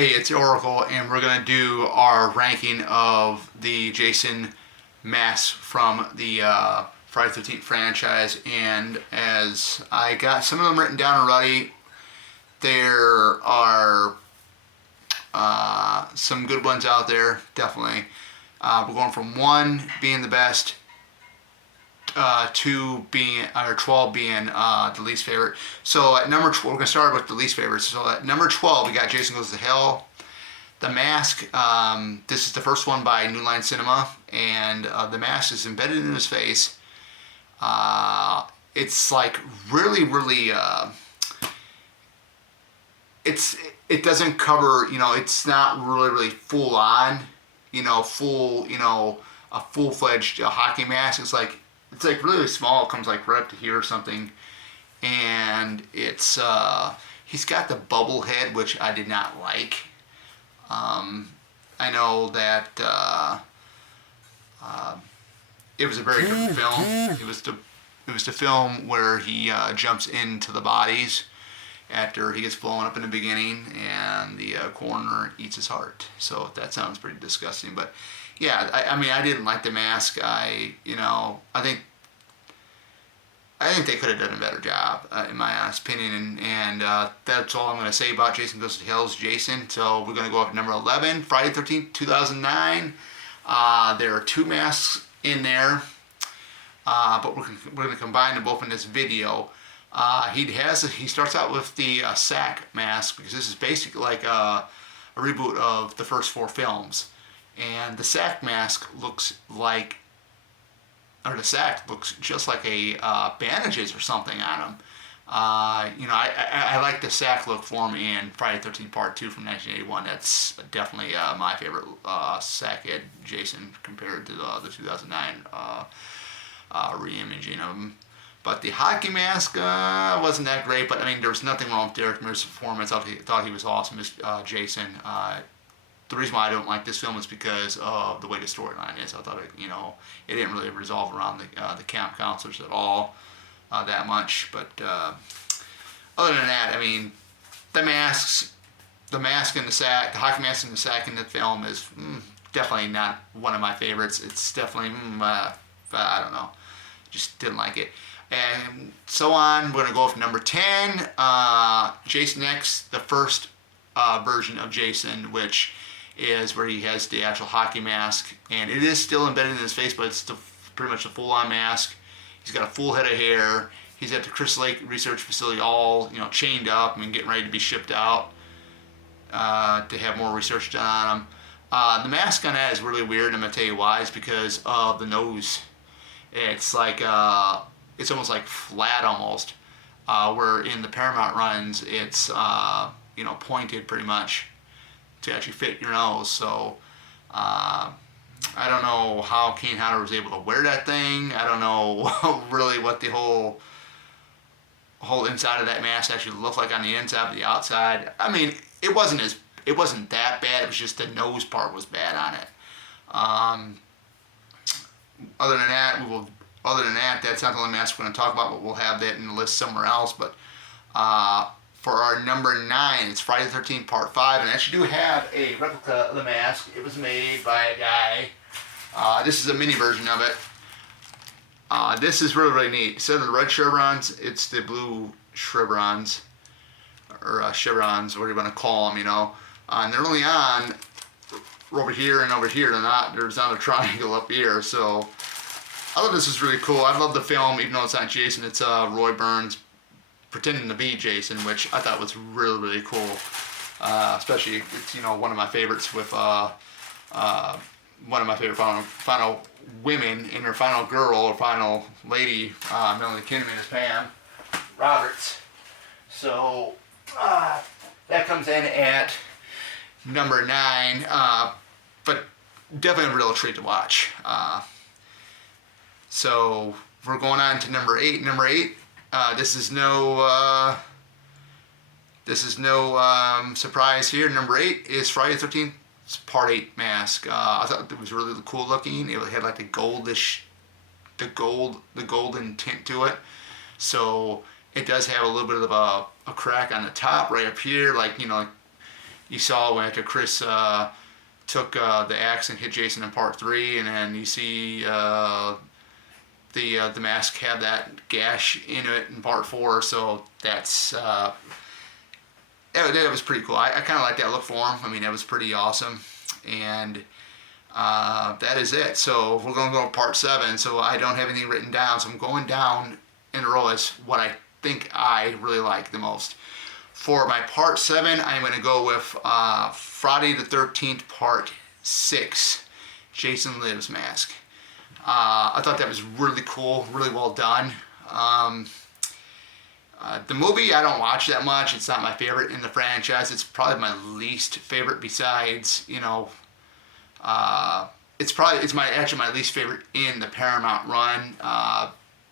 Hey, it's Oracle, and we're gonna do our ranking of the Jason masks from the Friday 13th franchise. And as I got some of them written down already, there are some good ones out there, definitely. We're going from 1 being the best, 2 being, or 12 being the least favorite. So at number 12, we're going to start with the least favorite. So at number 12, we got Jason Goes to Hell. The Mask, this is the first one by New Line Cinema, and the mask is embedded in his face. It's like really, it doesn't cover, it's not really full on, a full-fledged hockey mask. It's like really small. It comes like right up to here or something, and he's got the bubble head, which I did not like. I know that it was a very good film. It was the film where he jumps into the bodies after he gets blown up in the beginning, and the coroner eats his heart. So that sounds pretty disgusting. But yeah, I mean, I didn't like The Mask. I think they could have done a better job, in my honest opinion, and that's all I'm going to say about Jason Goes to Hell's Jason. So we're going to go up to number 11, Friday 13th, 2009. There are 2 masks in there, but we're going to combine them both in this video. He starts out with the sack mask, because this is basically like a reboot of the first 4 films, and the sack mask looks just like a bandages or something on him. I like the sack look for him in Friday the 13th Part 2 from 1981. That's definitely my favorite sackhead Jason compared to the 2009 re-imaging of him. But the hockey mask wasn't that great, but I mean, there was nothing wrong with Derek Mears' performance. I thought he was awesome as Jason. The reason why I don't like this film is because of the way the storyline is. I thought it didn't really resolve around the camp counselors at all that much. But other than that, I mean, the mask in the sack, the hockey mask in the sack in the film is definitely not one of my favorites. It's definitely I don't know, just didn't like it. And so on. We're gonna go with number 10, Jason X, the first version of Jason, which is where he has the actual hockey mask, and it is still embedded in his face, but it's still pretty much a full-on mask. He's got a full head of hair. He's at the Crystal Lake Research Facility, all chained up and getting ready to be shipped out to have more research done on him. The mask on that is really weird, and I'm gonna tell you why. It's because of the nose. It's like it's almost like flat almost. Where in the Paramount runs, it's pointed pretty much to actually fit your nose. So I don't know how Kane Hodder was able to wear that thing. I don't know really what the whole inside of that mask actually looked like on the inside of the outside. I mean, it wasn't that bad. It was just the nose part was bad on it. Other than that, that's not the only mask we're going to talk about, but we'll have that in the list somewhere else. But for our number 9, it's Friday the 13th Part 5, and I actually do have a replica of the mask. It was made by a guy. This is a mini version of it. This is really neat. Instead of the red chevrons, it's the blue chevrons, or chevrons, whatever you want to call them, and they're only on over here and over here. There's not a triangle up here, so I thought this was really cool. I love the film, even though it's not Jason. It's Roy Burns pretending to be Jason, which I thought was really cool. Especially, it's one of my favorites with one of my favorite final women in her final girl or final lady, Melanie Kinnaman as Pam Roberts. So that comes in at number 9, but definitely a real treat to watch. So we're going on to number 8. Number 8, this is no surprise here. Number 8 is Friday the 13th Part 8 mask. I thought it was really cool looking. It had like the golden tint to it. So it does have a little bit of a crack on the top right up here, like you saw when after Chris took the axe and hit Jason in part 3, and then you see the mask had that gash in it in part 4. So that's that was pretty cool. I kind of like that look for him. I mean, that was pretty awesome. And that is it. So we're going to go to part 7. So I don't have anything written down. So I'm going down in a row as what I think I really like the most. For my part 7, I'm going to go with Friday the 13th part 6, Jason Lives mask. I thought that was really cool, really well done. The movie I don't watch that much. It's not my favorite in the franchise. It's probably my least favorite besides, it's actually my least favorite in the Paramount run,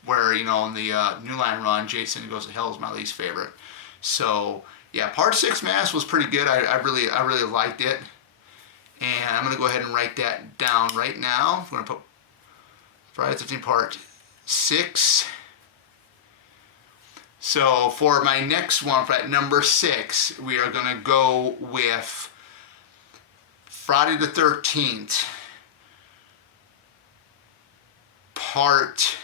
where, in the New Line run, Jason Goes to Hell is my least favorite. So yeah, part 6 mask was pretty good. I really liked it. And I'm going to go ahead and write that down right now. I'm going to put Friday the 13th part 6. So for my next one, for that number 6, we are going to go with Friday the 13th part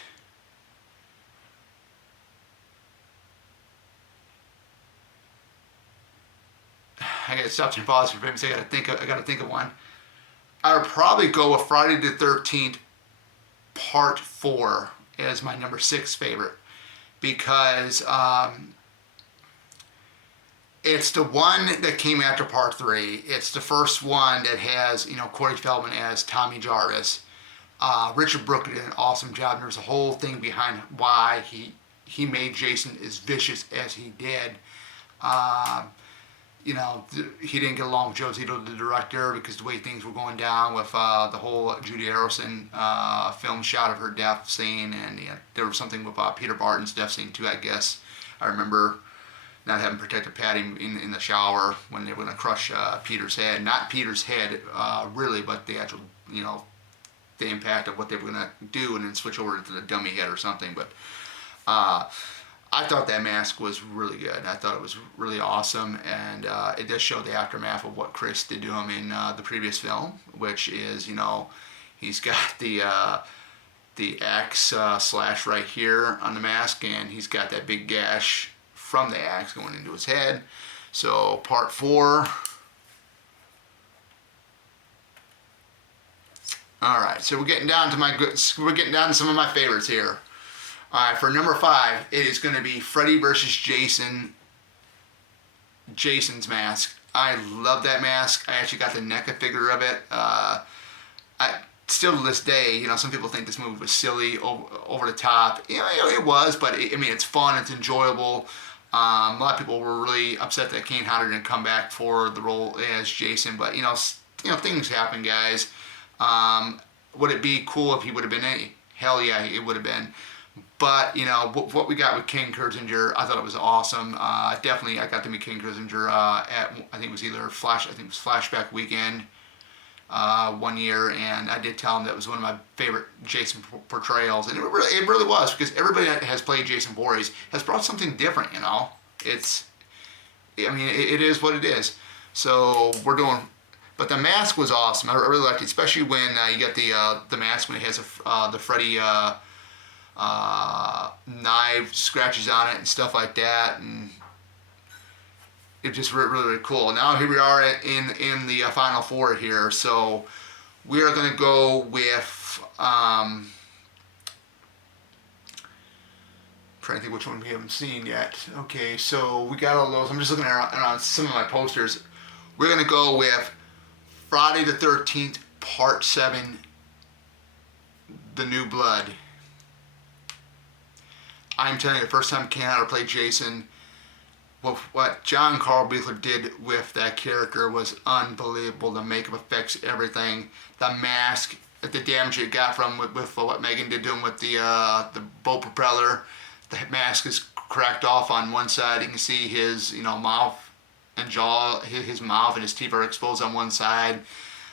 I gotta stop and pause for a minute. I gotta think of one. I would probably go with Friday the 13th part 4 as my number 6 favorite, because it's the one that came after part 3. It's the first one that has, Corey Feldman as Tommy Jarvis. Richard Brooke did an awesome job. There's a whole thing behind why he made Jason as vicious as he did. He didn't get along with Joe Zito, the director, because the way things were going down with the whole Judy Harrelson film shot of her death scene, and there was something with Peter Barton's death scene too, I guess. I remember not having protected Patty in the shower when they were going to crush Peter's head. Not Peter's head, really, but the actual, the impact of what they were going to do, and then switch over to the dummy head or something. But I thought that mask was really good. I thought it was really awesome, and it does show the aftermath of what Chris did to him in the previous film, which is, he's got the axe slash right here on the mask, and he's got that big gash from the axe going into his head. So part 4. All right, so we're getting down to some of my favorites here. All right, for number 5, it is going to be Freddy vs. Jason's mask. I love that mask. I actually got the NECA figure of it. Still to this day, some people think this movie was silly, over the top. It was, but it's fun, it's enjoyable. A lot of people were really upset that Kane Hodder didn't come back for the role as Jason, but things happen, guys. Would it be cool if he would have been in? Hell yeah, it would have been. But, what we got with King Kirzinger, I thought it was awesome. Definitely, I got to meet King Kirzinger at, I think it was Flashback Weekend one year, and I did tell him that was one of my favorite Jason portrayals, and it really was, because everybody that has played Jason Voorhees has brought something different, it is what it is. So we're doing, but the mask was awesome. I really liked it, especially when you get the mask when it has the Freddy knife scratches on it and stuff like that, and it's just really cool. Now here we are in the final 4 here, so we are going to go with trying to think which one we haven't seen yet. Okay, so we got all those. I'm just looking around some of my posters. We're going to go with Friday the 13th part 7, The New Blood. I'm telling you, the first time Kane Hodder played Jason, what John Carl Buechler did with that character was unbelievable. The makeup effects, everything, the mask, the damage it got from with what Megan did to him with the boat propeller. The mask is cracked off on one side. You can see his mouth and jaw, his mouth and his teeth are exposed on one side.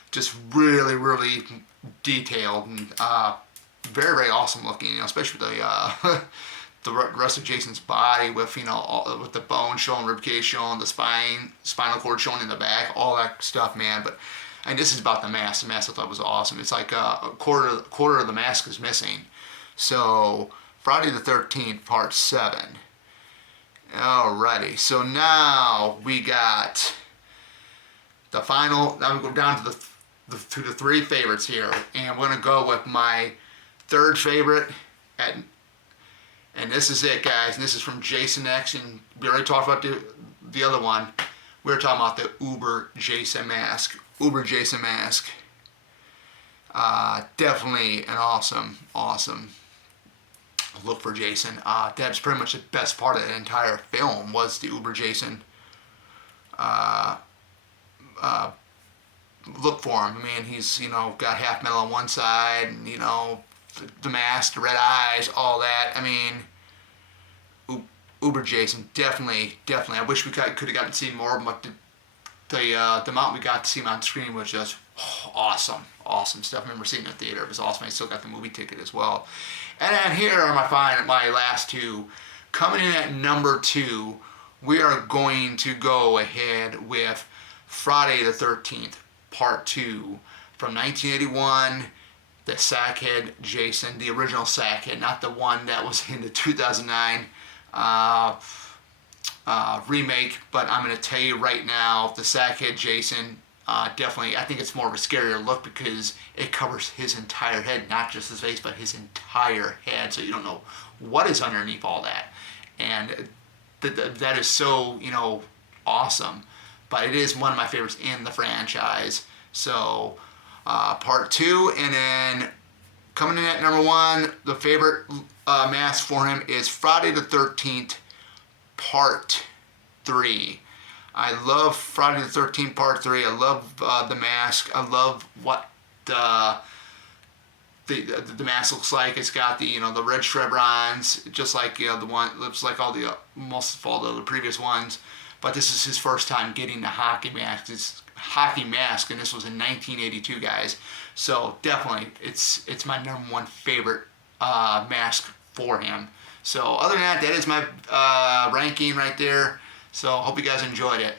Just really, really detailed and very, very awesome looking. Especially the rest of Jason's body with with the bone showing, ribcage showing, the spinal cord showing in the back, all that stuff, man. But and this is about the mask. The mask I thought was awesome. It's like a quarter of the mask is missing. So Friday the 13th, Part 7. Alrighty, so now we got the final. Now we go down to the three favorites here, and we're gonna go with my third favorite and this is it, guys. And this is from Jason X, and we already talked about the other one. We were talking about the Uber Jason mask. Uber Jason mask. Definitely an awesome look for Jason. That's pretty much the best part of the entire film was the Uber Jason look for him. I mean, he's got half metal on one side, and the mask, the red eyes, all that. I mean, Uber Jason, definitely. I wish we could have gotten to see more of him, but the amount we got to see him on screen was just awesome stuff. I remember seeing it in the theater. It was awesome. I still got the movie ticket as well. And then here are my last two. Coming in at number 2, we are going to go ahead with Friday the 13th, Part 2, from 1981. The Sackhead Jason, the original Sackhead, not the one that was in the 2009 remake. But I'm going to tell you right now, the Sackhead Jason, definitely, I think it's more of a scarier look because it covers his entire head, not just his face, but his entire head. So you don't know what is underneath all that. And that is so, awesome. But it is one of my favorites in the franchise. So, Part 2, and then coming in at number 1, the favorite mask for him is Friday the 13th, Part 3. I love Friday the 13th, Part 3. I love the mask. I love what the mask looks like. It's got the the red chevrons, just like the one looks like most of all the previous ones. But this is his first time getting the hockey mask. It's hockey mask, and this was in 1982, guys. So definitely, it's my number 1 favorite mask for him. So other than that, that is my ranking right there. So hope you guys enjoyed it.